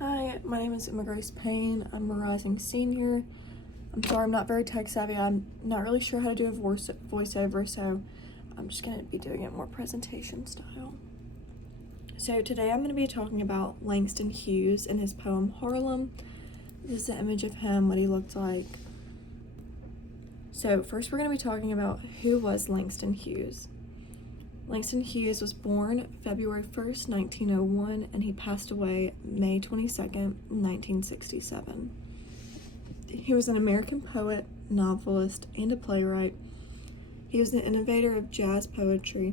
Hi, my name is Emma Grace Payne. I'm a rising senior. I'm sorry, I'm not very tech savvy. I'm not really sure how to do a voiceover, so I'm just going to be doing it more presentation style. So today I'm going to be talking about Langston Hughes and his poem Harlem. This is an image of him, what he looked like. So first we're going to be talking about who was Langston Hughes. Langston Hughes was born February 1st, 1901, and he passed away May 22nd, 1967. He was an American poet, novelist, and a playwright. He was an innovator of jazz poetry.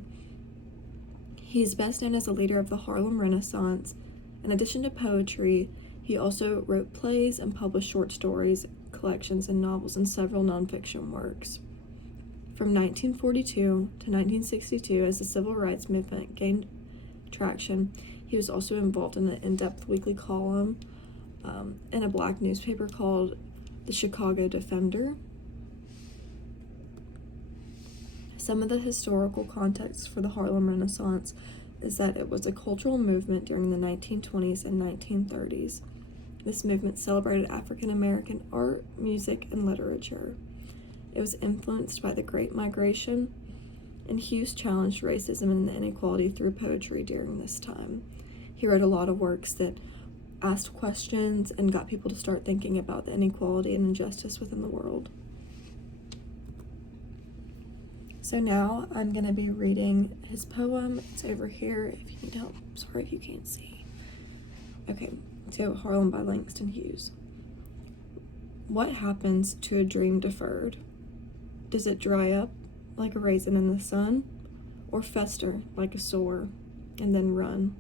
He is best known as a leader of the Harlem Renaissance. In addition to poetry, he also wrote plays and published short stories, collections, and novels, and several nonfiction works. From 1942 to 1962, as the civil rights movement gained traction, he was also involved in an in-depth weekly column in a black newspaper called the Chicago Defender. Some of the historical context for the Harlem Renaissance is that it was a cultural movement during the 1920s and 1930s. This movement celebrated African American art, music, and literature. It was influenced by the Great Migration, and Hughes challenged racism and inequality through poetry during this time. He wrote a lot of works that asked questions and got people to start thinking about the inequality and injustice within the world. So now I'm going to be reading his poem. It's over here if you need help. Sorry if you can't see. Okay, so Harlem by Langston Hughes. What happens to a dream deferred? Does it dry up like a raisin in the sun, or fester like a sore and then run?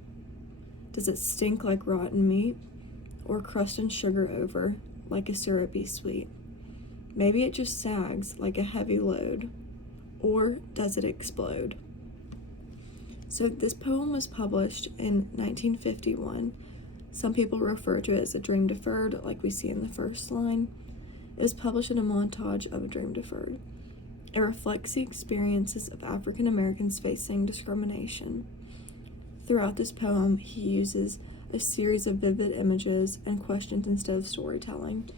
Does it stink like rotten meat, or crust and sugar over like a syrupy sweet? Maybe it just sags like a heavy load, or does it explode? So this poem was published in 1951. Some people refer to it as a dream deferred, like we see in the first line. It was published in a montage of a dream deferred. It reflects the experiences of African Americans facing discrimination. Throughout this poem, he uses a series of vivid images and questions instead of storytelling.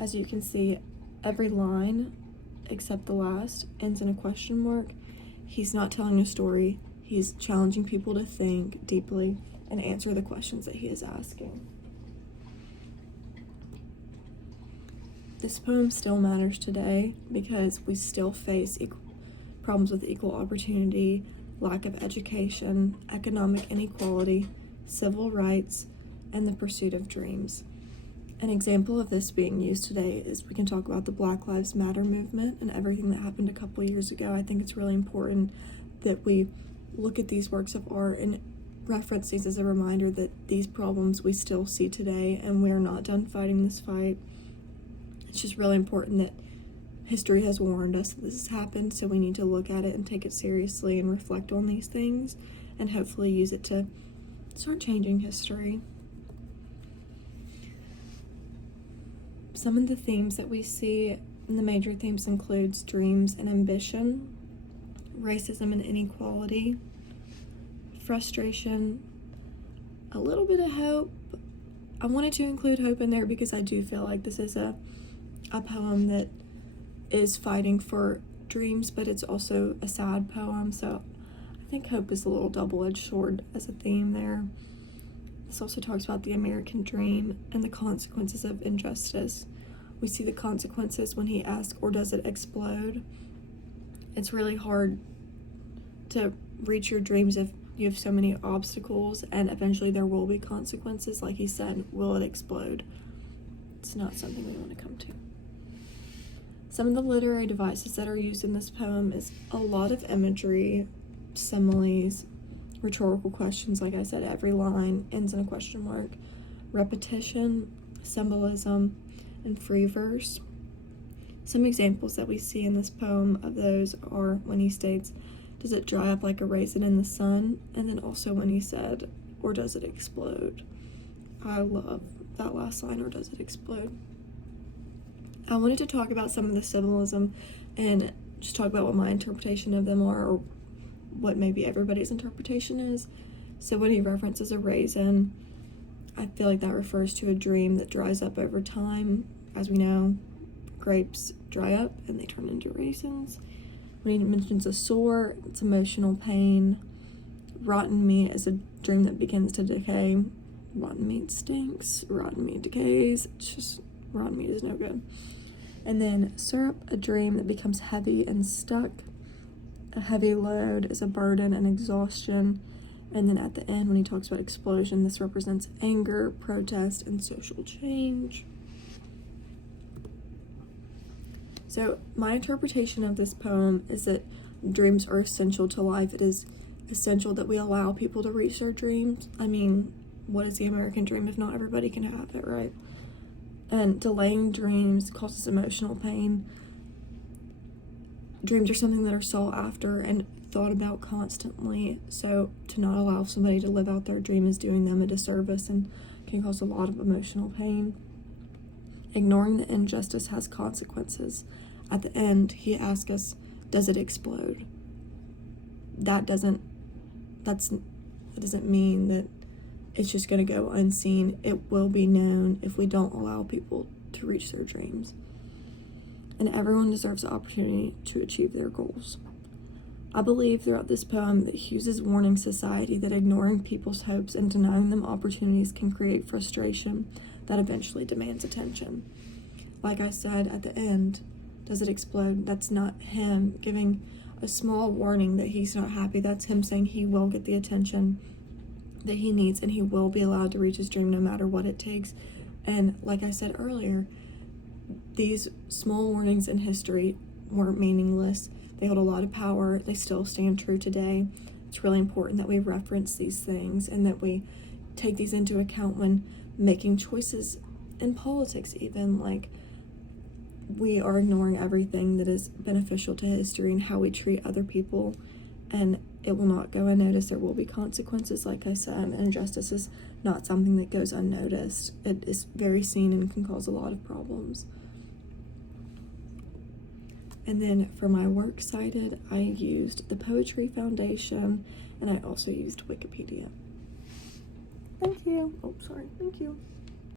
As you can see, every line, except the last, ends in a question mark. He's not telling a story. He's challenging people to think deeply and answer the questions that he is asking. This poem still matters today because we still face problems with equal opportunity, lack of education, economic inequality, civil rights, and the pursuit of dreams. An example of this being used today is we can talk about the Black Lives Matter movement and everything that happened a couple years ago. I think it's really important that we look at these works of art and reference these as a reminder that these problems we still see today, and we're not done fighting this fight. It's just really important that history has warned us that this has happened, so we need to look at it and take it seriously and reflect on these things and hopefully use it to start changing history. Some of the themes that we see in the major themes includes dreams and ambition, racism and inequality, frustration, a little bit of hope. I wanted to include hope in there because I do feel like this is a poem that is fighting for dreams, but it's also a sad poem, so I think hope is a little double-edged sword as a theme there. This also talks about the American dream and the consequences of injustice. We see the consequences when he asks, or does it explode? It's really hard to reach your dreams if you have so many obstacles, and eventually there will be consequences. Like he said, will it explode? It's not something we want to come to. Some of the literary devices that are used in this poem is a lot of imagery, similes, rhetorical questions. Like I said, every line ends in a question mark, repetition, symbolism, and free verse. Some examples that we see in this poem of those are when he states, does it dry up like a raisin in the sun? And then also when he said, or does it explode? I love that last line, or does it explode? I wanted to talk about some of the symbolism and just talk about what my interpretation of them are, or what maybe everybody's interpretation is. So when he references a raisin, I feel like that refers to a dream that dries up over time. As we know, grapes dry up and they turn into raisins. When he mentions a sore, it's emotional pain. Rotten meat is a dream that begins to decay. Rotten meat stinks. Rotten meat decays. It's just, rotten meat is no good. And then syrup, a dream that becomes heavy and stuck. A heavy load is a burden and exhaustion. And then at the end, when he talks about explosion, this represents anger, protest, and social change. So my interpretation of this poem is that dreams are essential to life. It is essential that we allow people to reach their dreams. I mean, what is the American dream if not everybody can have it, right? And delaying dreams causes emotional pain. Dreams are something that are sought after and thought about constantly. So to not allow somebody to live out their dream is doing them a disservice and can cause a lot of emotional pain. Ignoring the injustice has consequences. At the end, he asks us, does it explode? That doesn't mean that it's just going to go unseen. It will be known if we don't allow people to reach their dreams. And everyone deserves the opportunity to achieve their goals. I believe throughout this poem that Hughes is warning society that ignoring people's hopes and denying them opportunities can create frustration that eventually demands attention. Like I said at the end, does it explode? That's not him giving a small warning that he's not happy. That's him saying he will get the attention that he needs and he will be allowed to reach his dream no matter what it takes. And like I said earlier, these small warnings in history weren't meaningless. They hold a lot of power. They still stand true today. It's really important that we reference these things and that we take these into account when making choices in politics even. Like, we are ignoring everything that is beneficial to history and how we treat other people, and it will not go unnoticed. There will be consequences, like I said, and injustice is not something that goes unnoticed. It is very seen and can cause a lot of problems. And then for my works cited, I used the Poetry Foundation, and I also used Wikipedia. Thank you. Oh, sorry. Thank you.